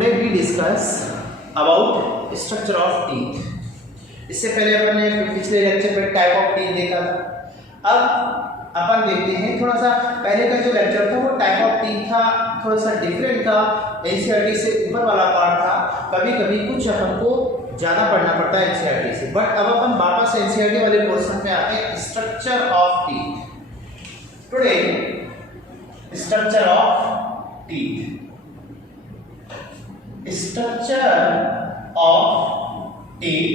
Today we discuss about structure of teeth. इससे पहले अपन ने पिछले लेक्चर में टाइप ऑफ टीथ देखा था। अब अपन देखते हैं थोड़ा सा पहले का जो लेक्चर था वो टाइप ऑफ टीथ था, थोड़ा सा डिफरेंट था, एनसीईआरटी से ऊपर वाला पार्ट था। कभी कभी कुछ अपन को ज़्यादा पढ़ना पड़ता है एनसीईआरटी से, बट अब अपन वापस एनसीईआरटी वाले पोर्शन में आते हैं। Structure of teeth. Today structure of teeth. Structure of teeth,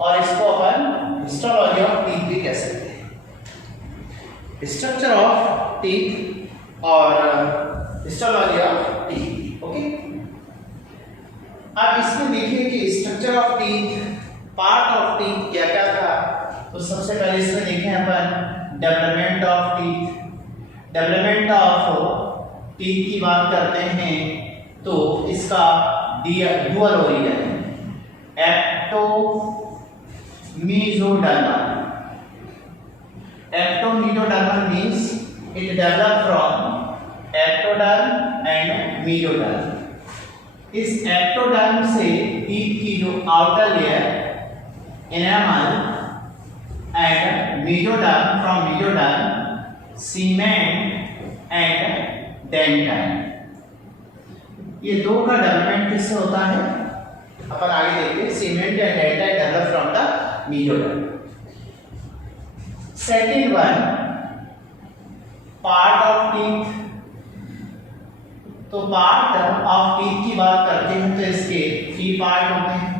और इसको अपन हिस्टोलॉजी ऑफ टीथ भी कह सकते हैं। स्ट्रक्चर ऑफ टीथ और हिस्टोलॉजी ऑफ टीथ। ओके, अब इसमें देखिए कि structure of teeth, part of teeth क्या क्या था। तो सबसे पहले इसमें देखें अपन development of teeth. Development of teeth की बात करते हैं तो इसका ड्यूअल ओरिजिन है, ectomesodermal. Ectomesodermal means it develop from ectoderm and mesoderm. इस एक्टोडर्म से टीथ की जो outer layer enamel and mesoderm, from mesoderm cement and dentine. ये दो का डेवलपमेंट किससे होता है अपन आगे देखते हैं। Cement and dentine develop from the mesoderm. Second one part of teeth. तो पार्ट ऑफ टीथ की बात करते हैं तो इसके 3 पार्ट होते हैं।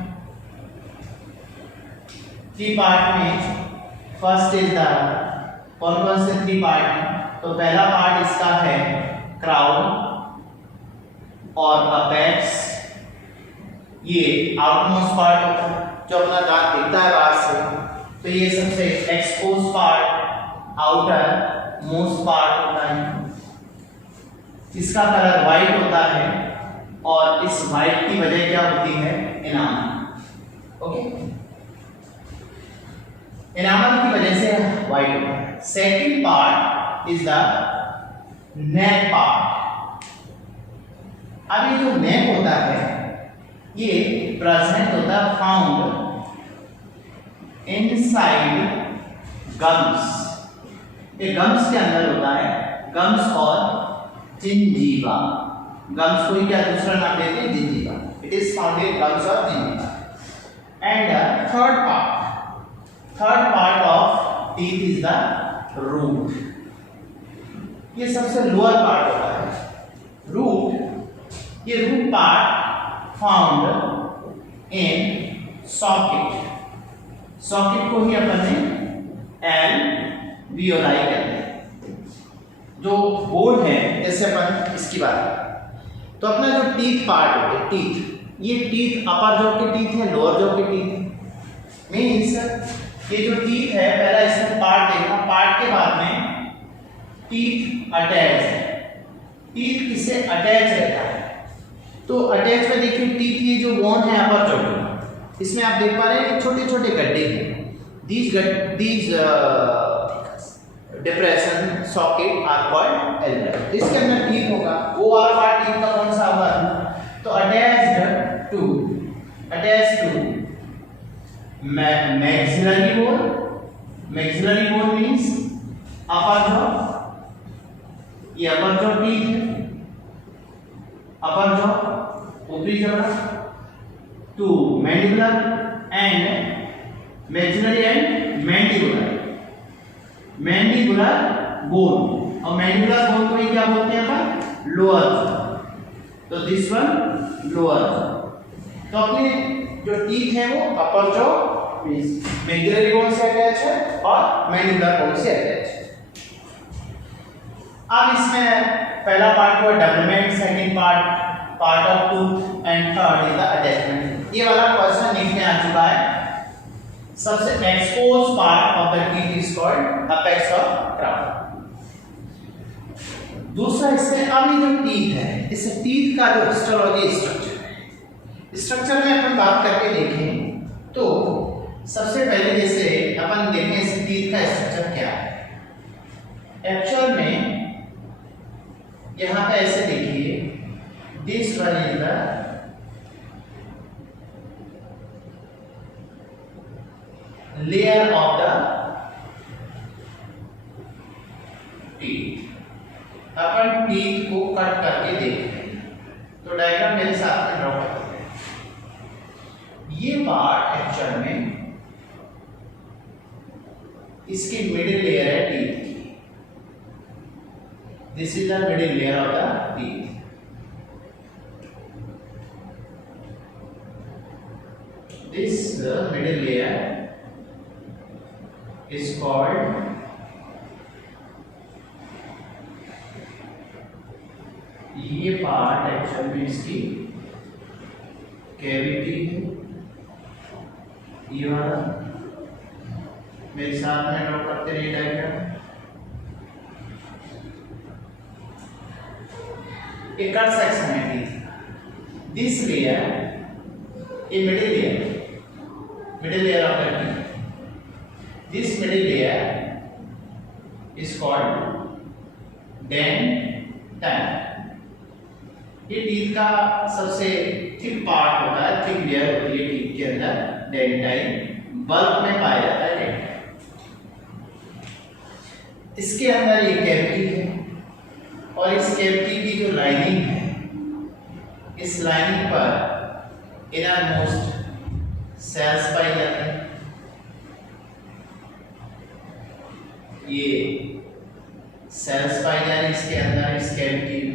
3 पार्ट में फर्स्ट इज द, कौन कौन से 3 पार्ट हैं? तो पहला पार्ट इसका है क्राउन और अपेक्स। ये आउटमोस्ट पार्ट होता है जो अपना दांत दिखता है बाहर से। तो ये सबसे expose part, outer most part होता है। इसका कलर व्हाइट होता है और इस व्हाइट की वजह क्या होती है? एनामल। ओके, एनामल की वजह से व्हाइट होता है। Second part is the neck part. अब ये जो नेक होता है ये प्रेजेंट होता है, फाउंड इनसाइड गम्स। ये गम्स के अंदर होता है, गम्स और जिंजीवा। गम्स को ही क्या दूसरा नाम देते हैं? Gingiva. It is found in gums और gingiva. And third part of teeth is the root. ये सबसे लोअर पार्ट होता है, रूट। ये root part found in socket. Socket को ही अपन ने एल्वियोलाई कहते हैं। जो बोर्ड है जैसे अपन इसकी बात करें तो अपना जो टीथ पार्ट होते हैं, टीथ, ये टीथ अपर जॉ के टीथ है, लोअर जॉ के टीथ है। मीन्स ये जो टीथ है, पहला इसमें पार्ट देखना, पार्ट के बाद में टीथ अटैच है। टीथ किससे अटैच रहता है? तो अटैच में देखिए टीथ, ये जो बोन है अपर जॉ, इसमें आप देख पा रहे हैं छोटे छोटे गड्ढे हैं। These depression socket are called alveoli. इसके अंदर टीथ होगा। वो वाला पार्ट टीथ का कौन सा होगा? तो attached to maxillary bone. Maxillary bone means upper jaw. ये अपर जॉ टीथ है, अपर जॉ ऊपरी जबड़ा, to mandibular and maxillary and mandibular. Mandibular bone, और मैंडिबुलर बोन को ही क्या बोलते हैं अपन? Lower jaw. तो दिस वन लोअर जॉ। तो अपने जो टीथ है वो अपर जॉ मैक्सिलरी बोन से अटैच है और मैंडिबुलर बोन से अटैच है। अब इसमें पहला पार्ट हुआ development, second part of tooth and third is the attachment. ये वाला क्वेश्चन लिखने आ चुका है। सबसे expose part of the teeth is called apex और क्राउन। दूसरा इसमें अब ये जो टीथ है, इस टीथ का जो हिस्टोलॉजी स्ट्रक्चर है, स्ट्रक्चर में अपन बात करके देखें तो सबसे पहले जैसे अपन देखें इस टीथ का स्ट्रक्चर क्या है। एक्चुअल में यहाँ पे ऐसे देखिए This one is the layer of the teeth. Upon teeth को कट करके देखते हैं, तो डायग्राम मेरे साथ में ड्रॉ करते हैं। ये पार्ट एक्चुअल में इसकी मिडिल लेयर है टीथ की। This is the middle layer of the teeth. This middle layer is called ये पार्ट एक्चुअल में इसकी कैविटी है। ये वाला मेरे साथ में ड्रॉ करते रहिए डायग्राम। एक कट सेक्शन है teeth. This layer a middle layer of the teeth. This middle layer is called dentin. ये टीथ का सबसे थिक पार्ट होता है, थिक लेयर होती है टीथ के अंदर, डेंटाइन। बल्क में पाया जाता है डेंटाइन। इसके अंदर ये कैविटी है और इस कैविटी की जो लाइनिंग है, इस लाइनिंग पर इनर मोस्ट सेल्स पाई जाते हैं। ये सेल्स पाई जा रही इसके अंदर, इस कैविटी में।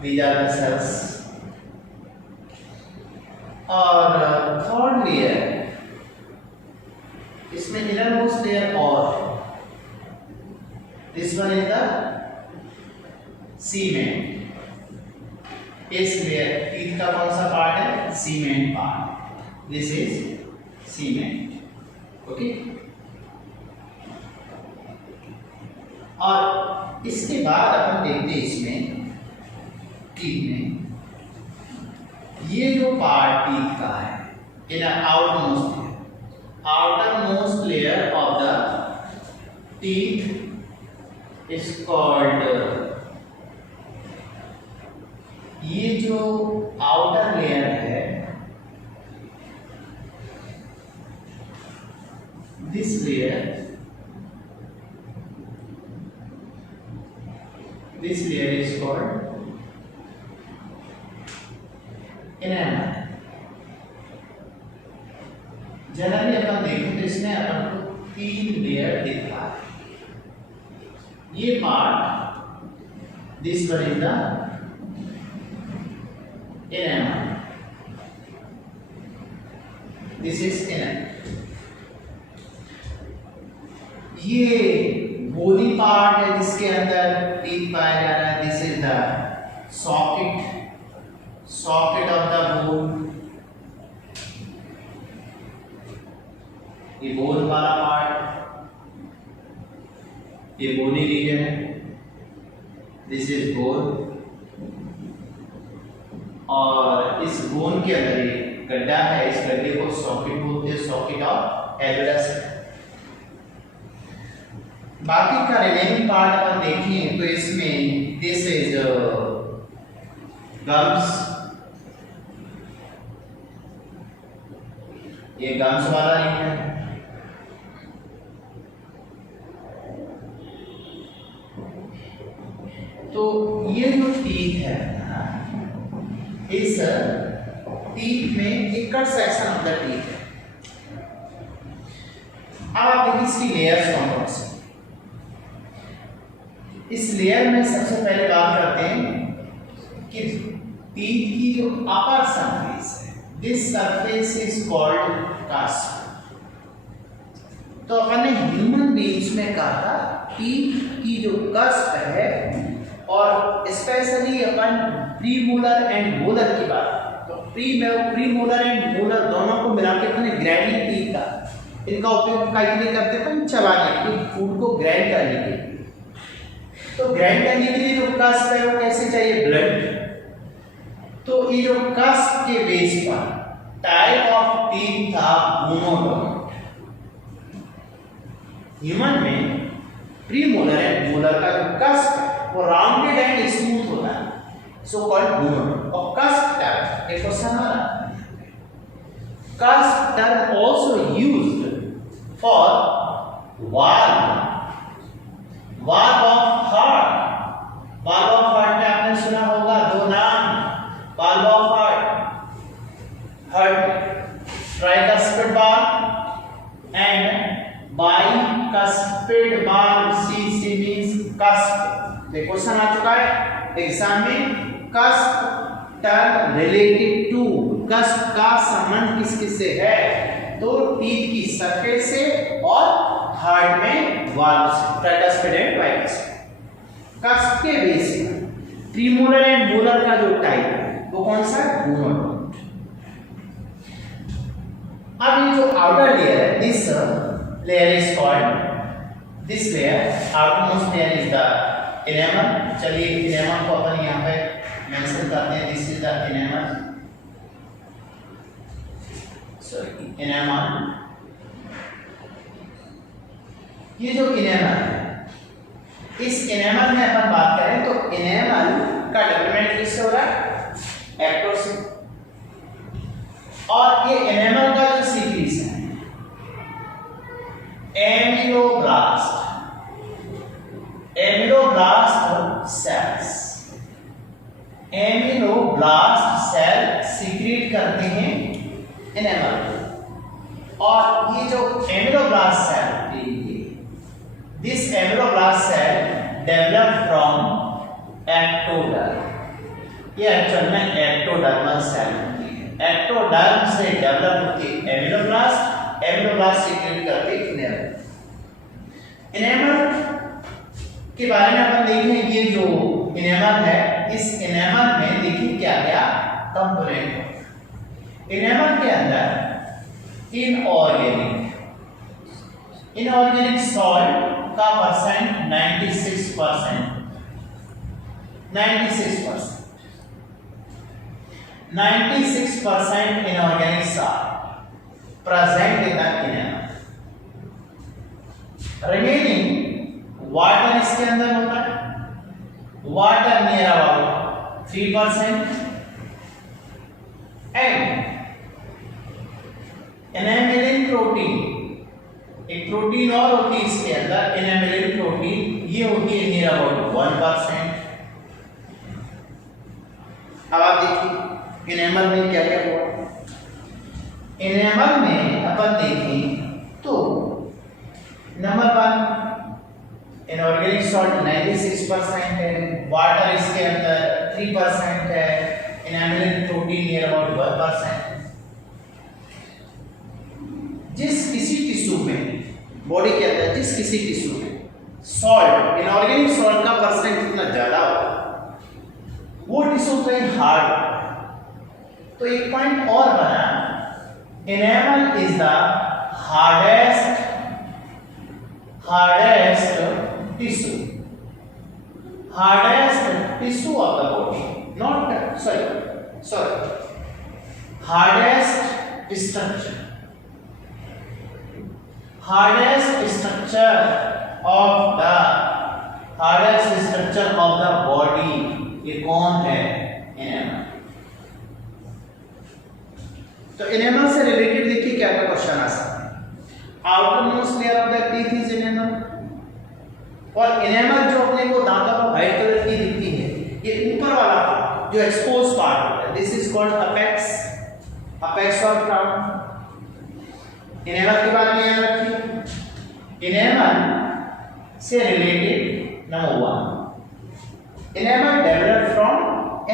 These are the cells। और थर्ड लेयर, इसमें इनर मोस्ट लेयर और this one is the cement. इस लेयर टीथ का कौन सा पार्ट है? Cement part. This is cement. Okay. और इसके बाद अपन देखते हैं इसमें टीथ में ये जो पार्ट टीथ का है, inner outer most layer of the teeth is called, ये जो आउटर लेयर है, this layer is called enamel. Generally अपन देखें तो इसमें अपन को 3 लेयर दिख रहा है। ये part, this one is the enamel, this is enamel। ये बोनी पार्ट है जिसके अंदर टीथ पाया जा रहा है। This is the socket of the bone. ये बोन वाला पार्ट, ये बोनी रीजन है। This is bone. और इस बोन के अंदर एक गड्ढा है, इस गड्ढे को सॉकेट बोलते हैं, सॉकेट ऑफ एल्वेलस। बाकी का रिमेनिंग पार्ट अपन देखें तो इसमें दिस इज गम्स। ये गम्स वाला रीजन है। तो ये जो टीथ है, इस टीथ में एक cut section of the teeth है। अब आप देखिए इसकी लेयर्स कौन कौन सी। इस लेयर में सबसे पहले बात करते हैं कि टीथ की जो अपर सरफेस है, this surface is called cast. तो अपन ने ह्यूमन बीइंग्स में कहा था टीथ की जो कस्ट है, और specially upon premolar and molar की बात, तो प्रीमोलर एंड मोलर दोनों को मिला के अपने ग्राइंडिंग टीथ का, इनका उपयोग कई लिए करते हैं चबाने के, फूड को ग्राइंड करने के लिए। तो ग्राइंड करने के लिए जो कस्प है वो कैसे चाहिए? ब्लड। तो ये जो कस्प के बेस पर टाइप ऑफ टीथ था मोनोडोनेंट। ह्यूमन में प्रीमोलर एंड मोलर का जो कस्प वो राउंडेड एंड स्मूथ होता है, सो कॉल्ड गुनोड। और कस्प टर्म एक क्वेश्चन आ रहा है, cusp term also used for valve of heart. Valve of heart में आपने सुना होगा दो नाम, valve of heart tricuspid valve and bicuspid valve। C means cusp। ये क्वेश्चन आ चुका है एग्जाम में। Cusp term related to, cusp का संबंध किस किस से है, तो टीथ की सरफेस से और हार्ट में वाल्व से, ट्राइकस्पिड एंड बाइकस्पिड। कस्प के बेस पर प्रीमोलर एंड मोलर का जो टाइप है वो कौन सा है, गुनोड। अब ये जो आउटर लेयर है, this layer is called, this layer outermost layer is the enamel. चलिए इनेमल को अपन यहाँ पे मेंशन करते हैं, this is the enamel, sorry enamel. ये जो इनेमल है, इस इनेमल में अपन बात करें तो इनेमल का डेवलपमेंट किससे हो रहा है, एक्टोर से। और ये इनेमल का जो सीक्रेशन है एमिलोब्लास्ट सेल सीक्रेट करते हैं इनेमल को। और ये जो एमिलोब्लास्ट सेल होती है, this ameloblast cell develop from ectoderm. ये एक्चुअल में एक्टोडर्मल सेल होती है, एक्टोडर्म से डेवलप होती है एमिलोब्लास्ट, एमिलोब्लास्ट सीक्रेट करते हैं इनेमल। इनेमल के बारे में अपन देखें, ये जो इनेमल है, इस इनेमल में देखिए क्या क्या कंपोनेंट है। इनेमल के अंदर इनऑर्गेनिक सॉल्ट का percent 96%, 96% inorganic salt present in the enamel. Remaining water इसके अंदर होता है, water near about 3% and enamelin protein, एक प्रोटीन और होती है इसके अंदर एनामिलिन प्रोटीन, ये होती है नियर अबाउट 1%। अब आप देखिए इनेमल में क्या क्या हुआ। इनेमल में अपन देखें तो नंबर 1 इनऑर्गेनिक सॉल्ट 96% है, वाटर इसके अंदर 3% है, एनामिलिन प्रोटीन नियर अबाउट 1%। जिस किसी टिश्यू में, बॉडी के अंदर जिस किसी टिश्यू में सॉल्ट, इनऑर्गेनिक सॉल्ट का परसेंट कितना ज्यादा होगा, वो टिश्यू कहीं हार्ड। तो एक पॉइंट और बना, enamel is the hardest tissue of the body, not sorry hardest structure of the body, ये कौन है, इनेमल। तो इनेमल से रिलेटेड देखिए क्या क्या क्वेश्चन आ सकते हैं। Outer most layer of the teeth is enamel, और इनेमल जो अपने को दांतों पर व्हाइट कलर की दिखती है, ये ऊपर वाला पार्ट जो एक्सपोज पार्ट होता है, दिस इज कॉल्ड अपेक्स और क्राउन। इनेमल के बारे में याद रखिए। इनेमल से related number 1, enamel develop from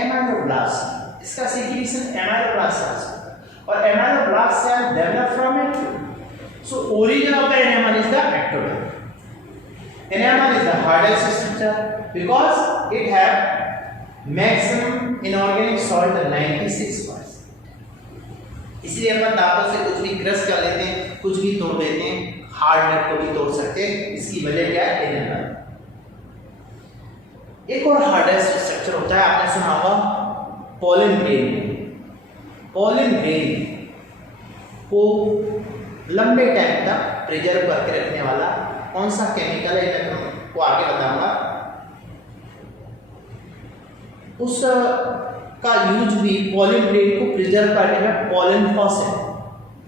ameloblast, इसका सीक्रेशन एमाइलोब्लास्ट से होता है, और ameloblast cell develop from ectoderm. So origin of the enamel is the ectoderm. Enamel is the hardest structure because it have maximum inorganic salt 96%। इसलिए अपन दांतों से कुछ भी क्रश कर लेते हैं, कुछ भी तोड़ देते हैं, हार्ड नट को भी तोड़ सकते हैं। इसकी वजह क्या है, इनेमल। एक और हार्डेस्ट स्ट्रक्चर होता है, आपने सुना होगा पॉलन ग्रेन। पॉलन ग्रेन को लंबे टाइम तक प्रिजर्व करके रखने वाला कौन सा केमिकल है, वो आगे बताऊंगा। उस का यूज भी पॉलन ग्रेन को प्रिजर्व करने में पॉलन फॉसिल,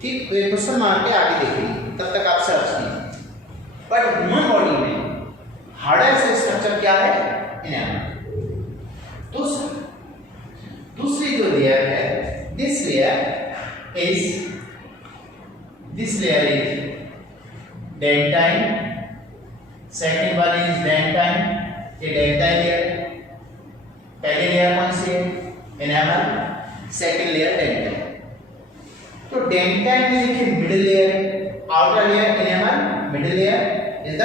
ठीक, तो ये क्वेश्चन मार के आगे देखेंगे, तब तक आप सर्च कीजिए। बट ह्यूमन बॉडी में हार्डेस्ट स्ट्रक्चर क्या है? इनेमल। दूसरी जो लेयर है, this layer is dentine, second one is dentine, ये डेंटाइन लेयर। पहली लेयर कौन सी है? Enamel, second layer dentine. तो डेंटाइन में देखिए middle layer, outer layer enamel, middle layer is the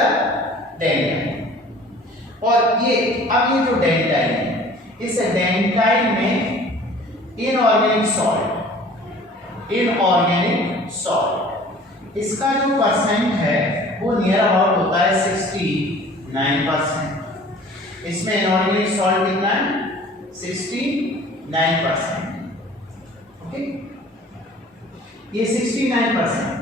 dentine. और ये अब ये जो डेंटाइन है, इस डेंटाइन में इनऑर्गेनिक सॉल्ट, इसका जो परसेंट है वो नियर अबाउट होता है 69%। इसमें इनऑर्गेनिक सॉल्ट कितना है? 69%। ओके, ये 69%।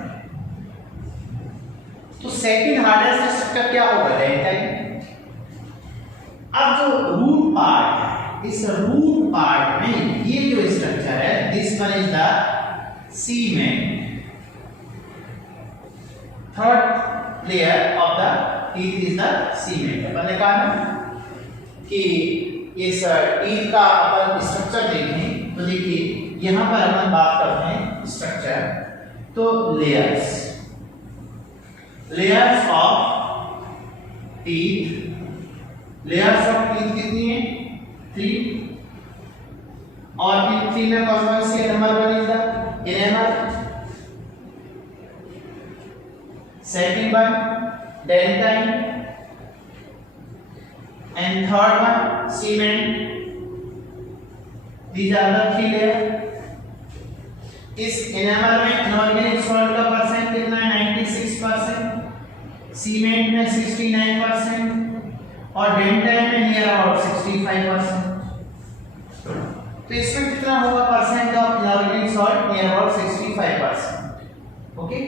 तो सेकंड हार्डेस्ट स्ट्रक्चर क्या होगा? डेंटाइन। अब जो रूट पार्ट है, इस रूट पार्ट में ये जो स्ट्रक्चर है, this one is the cement. Third layer of the teeth is the cement. अपन ने कहा कि इस टीथ का अपन स्ट्रक्चर देखें तो देखिए यहां पर अपन बात करते हैं स्ट्रक्चर, तो layers of teeth, layers of teeth कितनी है? 3। और इन 3 में कौन सी है? Number 1 is the enamel, second one dentine, and third one cement. These are the 3 layer. इस इनेमल में इनऑर्गेनिक सॉल्ट का परसेंट कितना है? 96%, सीमेंट में 69% और डेंटाइन में नियर अबाउट 65%। तो इसमें कितना होगा percent of inorganic salt? Near about 65%। Okay,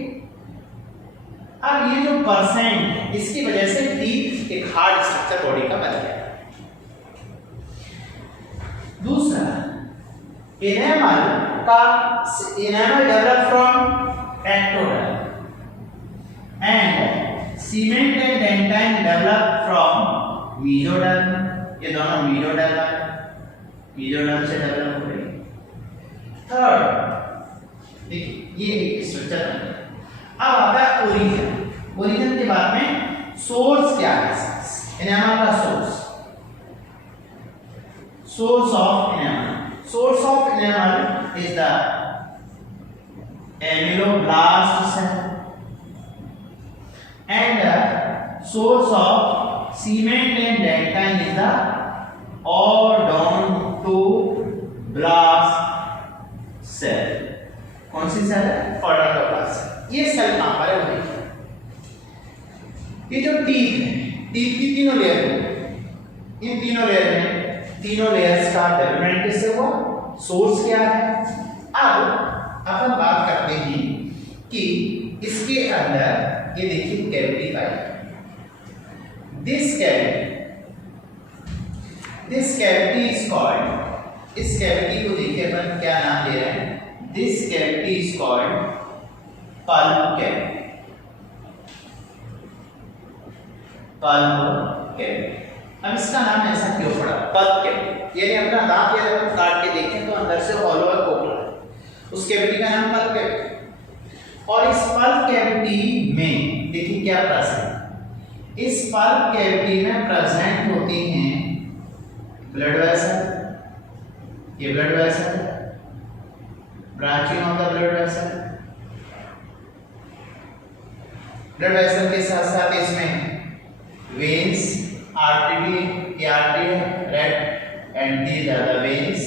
अब ये जो परसेंट है, इसकी वजह से टीथ एक हार्ड स्ट्रक्चर बॉडी का बन गया। दूसरा, enamel develop from ectoderm and cement and dentine develop from mesoderm. ये दोनों मेसोडर्म से डेवलप हुए। थर्ड, देखिए ये एक स्ट्रक्चर बन गया। अब आता है ओरिजिन के बाद में सोर्स क्या है? इनेमल का source of enamel is the ameloblast cell and source of cement and dentine is the odontoblast cell. कौन सी सेल है? Odontoblast cell. ये सेल कहां पर है? वो देखिए, ये जो टीथ है, टीथ की तीनों लेयर है। इन तीनों लेयर्स का डेवलपमेंट किससे हुआ? सोर्स क्या है? अब अपन बात करते हैं कि इसके अंदर ये देखिए cavity pi. This cavity is called, इस कैविटी को देखिए अपन क्या नाम दे रहे हैं? This cavity is called pulp cavity. अब इसका नाम ऐसा क्यों पड़ा? पल्प कैविटी, यानी अपना दांत यदि हम काट के देखें तो अंदर से हॉलो है, खोखला है, उस कैविटी का नाम पल्प कैविटी। और इस पल्प कैविटी में देखिए क्या प्रेजेंट, इस पल्प कैविटी में प्रेजेंट होती हैं ब्लड वेसल, ये blood vessel, branching of the blood vessel. Blood vessel के साथ साथ इसमें veins, artery, red and these are the veins.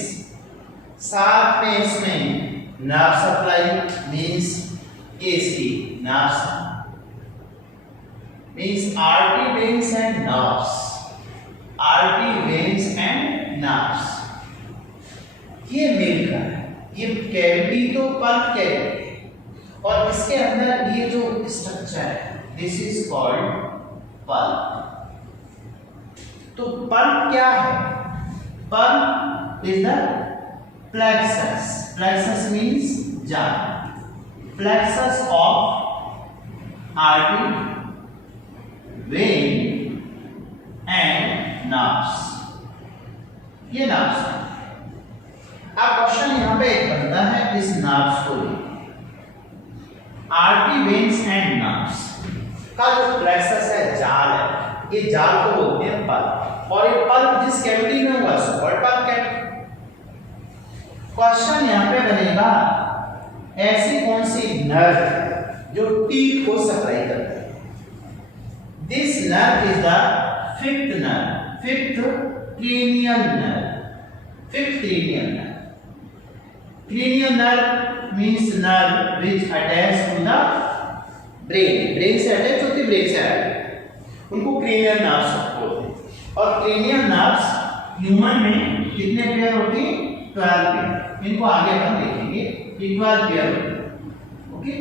साथ में इसमें नर्व सप्लाई मींस ये इसकी nerves, means artery, veins and nerves, artery, veins and nerves. ये मिलकर ये कैविटी तो पल्प कैविटी है, और इसके अंदर ये जो स्ट्रक्चर है दिस इज कॉल्ड पल्प। तो पल्प क्या है? Pulp is the plexus, plexus means जाल, plexus of artery, vein and nerves. ये नर्व्स है। अब क्वेश्चन यहां पे एक बनता है इस नर्व्स को लेकर, आर्टरी, वेन्स एंड नर्व्स का जो प्लेक्सस है, जाल है, ये जाल को बोलते हैं पल्प, और ये पल्प जिस कैविटी में हुआ उसको पल्प कैविटी। क्वेश्चन यहां पे बनेगा ऐसी कौन सी नर्व जो टीथ को सप्लाई करती है? This nerve is the fifth nerve, fifth cranial nerve, fifth cranial nerve. Cranial nerve means nerve which attach to the brain, brain से अटैच होती, ब्रेन से अटैच, उनको क्रेनियल नर्व्स बोलते हैं। और क्रेनियल नर्व्स ह्यूमन में कितने पेयर होते हैं? 12 पेयर। इनको आगे अपन देखेंगे कि 12 पेयर होते हैं। ओके,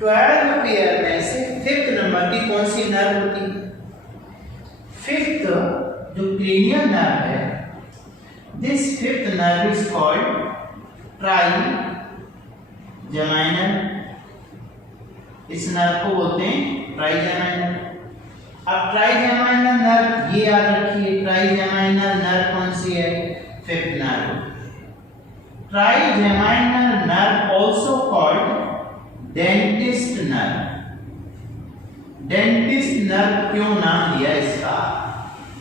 12 पेयर में से फिफ्थ नंबर की कौन सी नर्व होती है? फिफ्थ जो क्रेनियल नर्व है, this fifth nerve is called trigeminal. इस नर्व को बोलते हैं ट्राइजेमिनल। अब ट्राइजेमिनल नर्व ये याद रखिए, ट्राइजेमिनल नर्व कौन सी है? Fifth nerve. Trigeminal nerve also called dentist nerve. Dentist nerve क्यों नाम दिया इसका?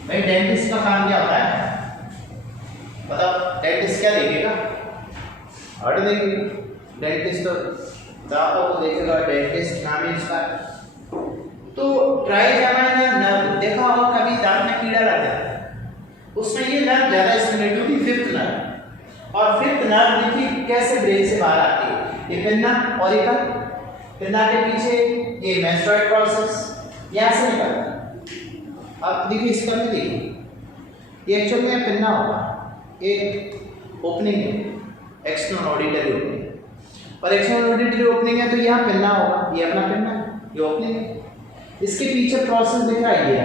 भाई डेंटिस्ट का काम क्या होता है? बताओ, डेंटिस्ट क्या देखेगा? हट देखेगा। डेंटिस्ट तो दांतों को देखेगा, डेंटिस्ट नाम है इसका। तो ट्राइजेमिनल नर्व देखा होगा कभी, दांत में कीड़ा लग जाता है, उसमें ये नर्व ज्यादा स्टिमुलेट होती, फिफ्थ नर्व। और फिफ्थ नर्व देखिए कैसे ब्रेन से बाहर आती है, ये पिन्ना और ये पिन्ना के पीछे ये मेस्टोइड प्रोसेस यहां से निकलता है। अब देखिए इसका भी देखिए, ये एक्चुअल में पिन्ना होगा, एक ओपनिंग है, एक्सटर्नल ऑडिटरी ओपनिंग, और एक्सटर्नल ऑडिटरी ओपनिंग है तो यहाँ पिन्ना होगा, ये अपना पिन्ना है, ये ओपनिंग है। इसके पीछे प्रोसेस दिख रहा है, ये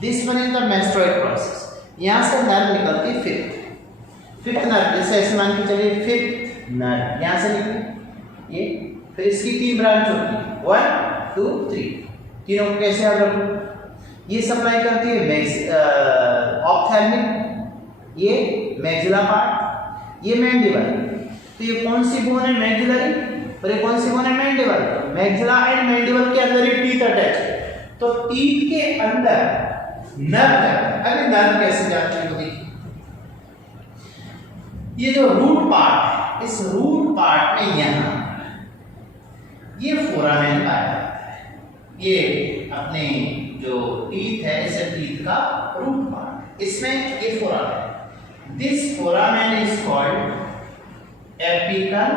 this one is the mastoid process. यहाँ से नर्व निकलती है फिफ्थ नर्व, जैसे ऐसे मान के चलिए फिफ्थ नर्व यहाँ से निकली ये, फिर इसकी 3 ब्रांच होती है, 1 2 3, तीनों को कैसे याद रखो? ये सप्लाई करती है ऑप्थेल्मिक, ये मैक्सिला पार्ट, ये मैंडिबल। तो ये कौन सी बोन है? मैक्सिलरी, और ये कौन सी बोन है? मैंडिबल। मैक्सिला एंड मैंडिबल के अंदर ही टीथ अटैच है, तो टीथ के अंदर नर्व है। अरे नर्व कैसे जाते हैं? तो देखिए ये जो रूट पार्ट है, इस रूट पार्ट में यहाँ ये फोरामेन पाया जाता है। ये अपने जो टीथ है, इस टीथ का रूट पार्ट, इसमें ये foramen, this foramen is called apical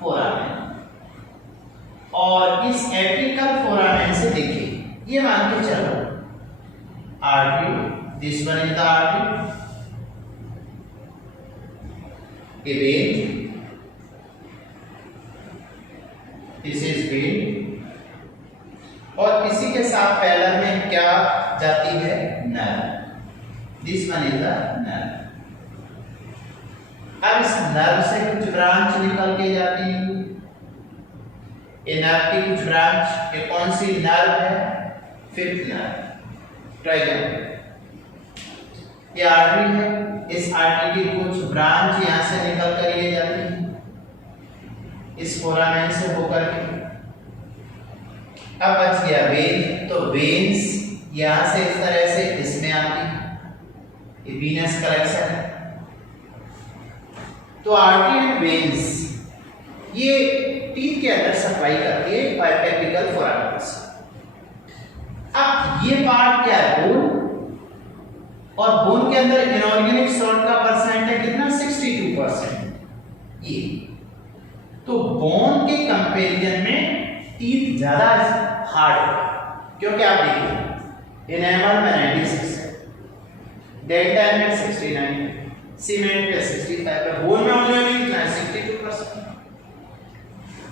foramen. और इस एपिकल फोरामेन से देखिए, ये मान के चलो artery, this one is the artery, ये वेन, दिस इज वेन, और इसी के साथ पैरेलल में क्या जाती है? Nerve, this one is the nerve. अब इस नर्व से कुछ ब्रांच निकल के जाती है, ये नर्व की कुछ ब्रांच, ये कौन सी नर्व है? Fifth nerve, trigeminal. ये आर्टरी है, इस आर्टरी की कुछ ब्रांच यहां से निकल कर ये जाती है इस फोरामेन से होकर के। अब बच गया वेन, तो वेन्स यहां से इस तरह से इसमें आती है, ये वीनस कलेक्शन है। तो आर्टरी एंड वेन्स ये टीथ के अंदर सप्लाई करती है एपिकल फोरामेन से। अब ये पार्ट क्या है? बोन, और बोन के अंदर इनऑर्गेनिक सॉल्ट का परसेंट है कितना? 62%। ये तो बोन के कंपैरिजन में टीथ ज्यादा हार्ड है, क्योंकि आप देखिए एनेमल में 96 है, डेंटल में 69, सीमेंट पे 65 है, बोन में ओनली कितना है? 62%।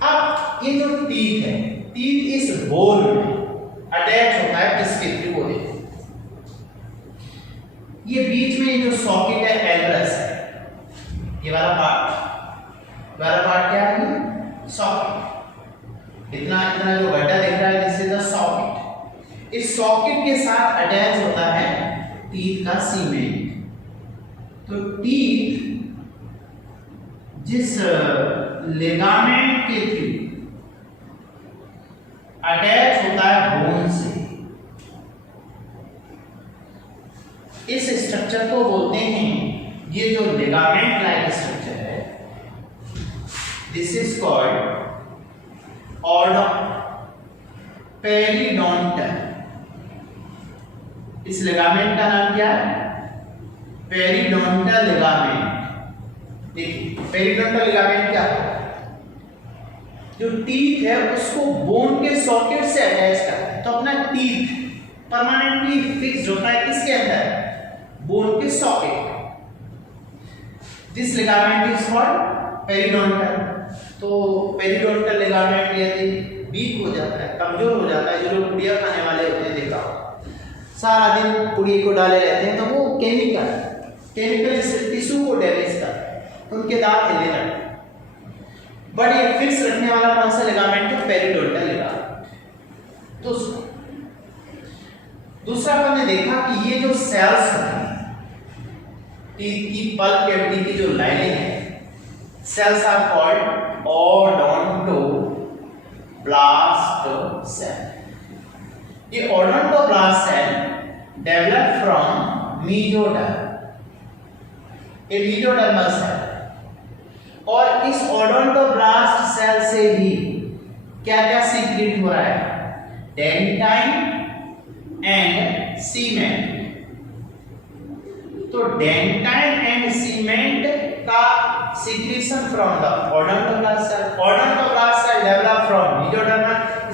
अब ये जो टीथ है, टीथ इस बोन में अटैच होता है किसके थ्रू? ये बीच में जो सॉकेट है एल्बस है, ये वाला पार्ट क्या है? सॉकेट। इतना इतना जो गड्ढा दिख रहा है दिस इज द सॉकेट। इस सॉकेट के साथ अटैच होता है टीथ का सीमेंट। तो टीथ जिस लिगामेंट के थ्रू अटैच होता है बोन से, इस स्ट्रक्चर को बोलते हैं, ये जो लिगामेंट लाइक स्ट्रक्चर है, दिस इज कॉल्ड पेरिडोंटल। इस लिगामेंट का नाम क्या है? Periodontal ligament. देखिए पेरिडोंटल लिगामेंट क्या है? जो टीथ है उसको बोन के सॉकेट से अटैच करता है। तो अपना टीथ परमानेंटली फिक्स्ड होता है किसके अंदर? बोन के socket. This ligament is called periodontal. तो पेरिडोंटल लिगामेंट यदि वीक हो जाता है, कमजोर हो जाता है, जो लोग पुड़िया खाने वाले होते हैं देखा सारा दिन पुड़ी को डाले रहते हैं, तो वो केमिकल टिश्यू को डैमेज करता है, उनके दांत हिलने लगते हैं। बट ये फिक्स रखने वाला कौन सा लिगामेंट है? Periodontal ligament. तो दूसरा अपन ने देखा कि ये जो सेल्स होते हैं टीथ की पल्प कैविटी की जो लाइनिंग है, cells are called odontoblast cell. ये odontoblast cell develop from mesoderm, a mesodermal cell. और इस ओडोंटोब्लास्ट सेल से ही क्या क्या सीक्रेट हो रहा है? Dentine and cement. तो डेंटाइन एंड सीमेंट का secretion from the odontoblast cell. Odontoblast cell develop from mesoderm,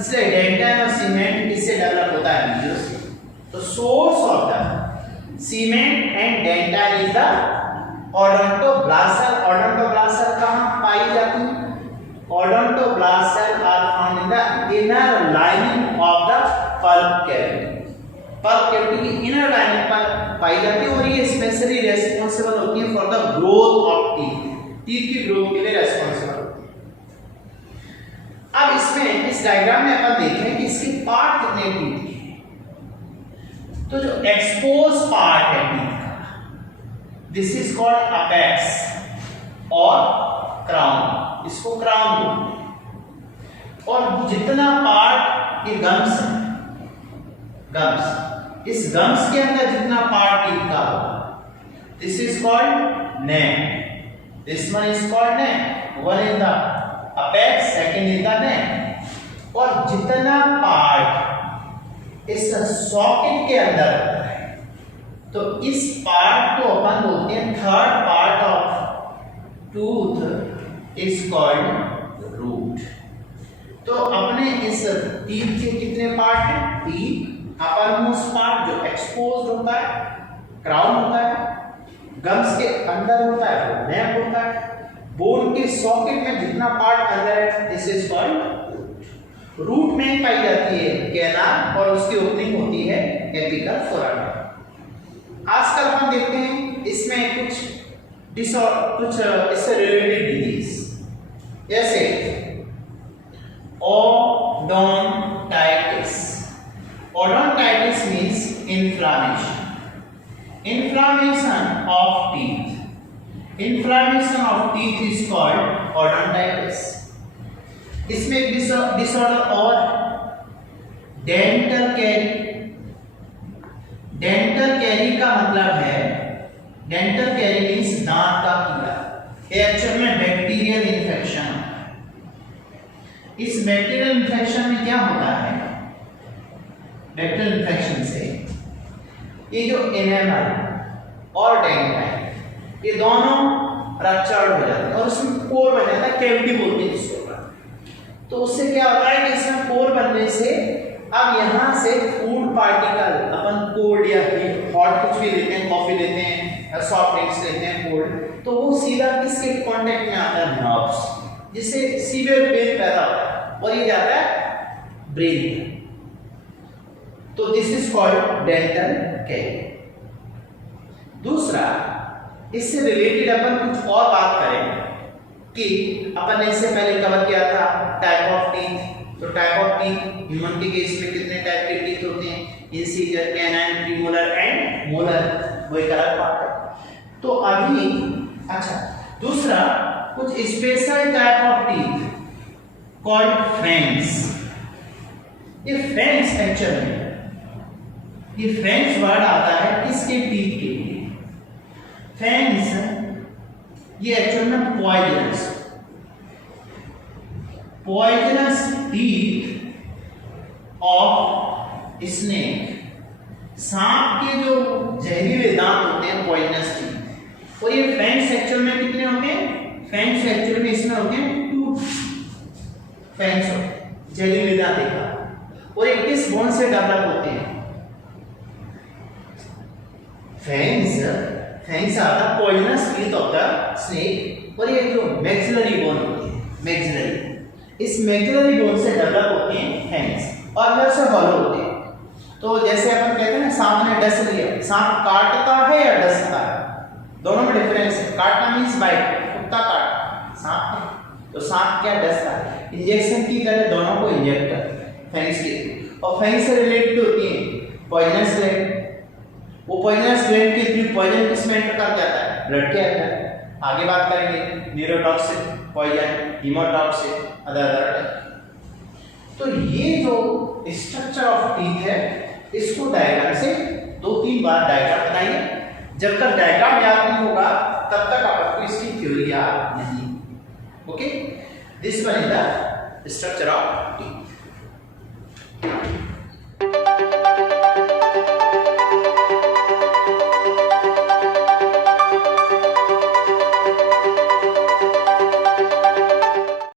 इसलिए डेंटाइन और सीमेंट इससे डेवलप होता है मीजो से। तो source of the cement and dentine is the odontoblast cell. Odontoblast cell कहां पाई जाती है? Odontoblast cell are found in the inner lining of the pulp cavity. Pulp cavity की इनर लाइनिंग पर पाई जाती है और ये स्पेशली रेस्पॉन्सिबल होती है for the growth of teeth की ग्रोथ के लिए रेस्पॉन्सिबल होती है। अब इसमें इस डायग्राम में अपन देखें कि इसके पार्ट कितने टीथ के हैं। तो जो एक्सपोज पार्ट है टीथ का, दिस इज कॉल्ड अपेक्स और क्राउन, इसको क्राउन बोलते हैं। और जितना पार्ट ये गम्स है, इस गम्स के अंदर जितना पार्ट टीथ का होगा, this is called neck. This one is called neck. One is the apex, second is the neck. और जितना पार्ट इस सॉकेट के अंदर होता है, तो इस पार्ट को अपन बोलते हैं third part of tooth is called root. तो अपने इस टीथ के कितने पार्ट हैं? टीथ, अपर मोस्ट पार्ट जो एक्सपोज्ड होता है, क्राउन होता है, गम्स के अंदर होता है वो नेक होता है, बोन के सॉकेट में जितना पार्ट अंदर है this is called root. Root में पाई जाती है कैनाल और उसकी ओपनिंग होती है एपिकल फोरामेन। आजकल हम देखते हैं इसमें कुछ इससे रिलेटेड डिजीज, जैसे ओडोंटाइटिस। Odontitis means inflammation of teeth. Inflammation of teeth is called odontitis. इसमें एक डिसऑर्डर और डेंटल कैरी का मतलब है, डेंटल कैरी मीन्स दांत का कीड़ा। ये एक्चुअल में बैक्टीरियल इन्फेक्शन होता है। इस बैक्टीरियल इन्फेक्शन में क्या होता है? बैक्टीरियल इन्फेक्शन से ये जो एनेमल और डेंटाइन ये दोनों रप्चर्ड हो जाते हैं और उसमें पोर बन जाता है, कैविटी बोलते हैं जिसको। तो उससे क्या होता है कि इसमें पोर बनने से अब यहाँ से फूड पार्टिकल, अपन कोल्ड या हॉट कुछ भी लेते हैं, कॉफी लेते हैं, सॉफ्ट ड्रिंक्स लेते हैं कोल्ड, तो वो सीधा किसके कांटेक्ट में आता है? नर्व्स, जिससे सीवियर पेन पैदा होता है और ये जाता है ब्रेन। तो this is called dental carry. दूसरा, इससे रिलेटेड अपन कुछ और बात करें कि अपन ने इससे पहले कवर किया था टाइप ऑफ टीथ। तो टाइप ऑफ टीथ ह्यूमन के केस में कितने टाइप के टीथ होते हैं? Incisor, canine, premolar and molar, वो एक अलग बात है। तो अभी अच्छा, दूसरा, कुछ special type of teeth called fangs. ये फैंग्स एक्चुअली, ये फैंग्स वर्ड आता है किसके टीथ के लिए? फैंग्स ये एक्चुअल में पॉइजनस टीथ ऑफ स्नेक। सांप के जो जहरीले दांत होते हैं पॉइजनस टीथ, और ये फैंग्स एक्चुअल में कितने होते हैं? फैंग्स एक्चुअल में इसमें होते हैं 2 फैंग्स होते हैं, जहरीले दांत देखा। और ये किस बोन से डेवलप होते हैं? Fangs are the poisonous teeth of the snake, और ये जो मैक्सिलरी बोन होती है, मैक्सिलरी, इस मैक्सिलरी बोन से डेवलप होते हैं फैंग्स, और अंदर से हॉलो होते हैं। तो जैसे अपन कहते हैं ना, सांप ने डस लिया, सांप काटता है या डसता है? दोनों में डिफरेंस है। काटना मींस बाइट, कुत्ता काटता, सांप नहीं। तो सांप क्या डसता है? इंजेक्शन की तरह दोनों को इंजेक्ट करता है फैंग्स के थ्रू। और फैंग्स से रिलेटेड होती है पॉइजनस ग्लैंड। वो पॉइजनस ग्लैंड के थ्रू पॉइजन किस में एंटर कर जाता है? ब्लड के अंदर। आगे बात करेंगे न्यूरोटॉक्सिक पॉइजन, हीमोटॉक्सिक, अदर। तो ये जो स्ट्रक्चर ऑफ टीथ है, इसको डायग्राम से 2-3 बार डायग्राम बनाइए। जब तक डायग्राम याद नहीं होगा तब तक आपको इसकी थ्योरी याद नहीं। Okay, this one is the structure of teeth.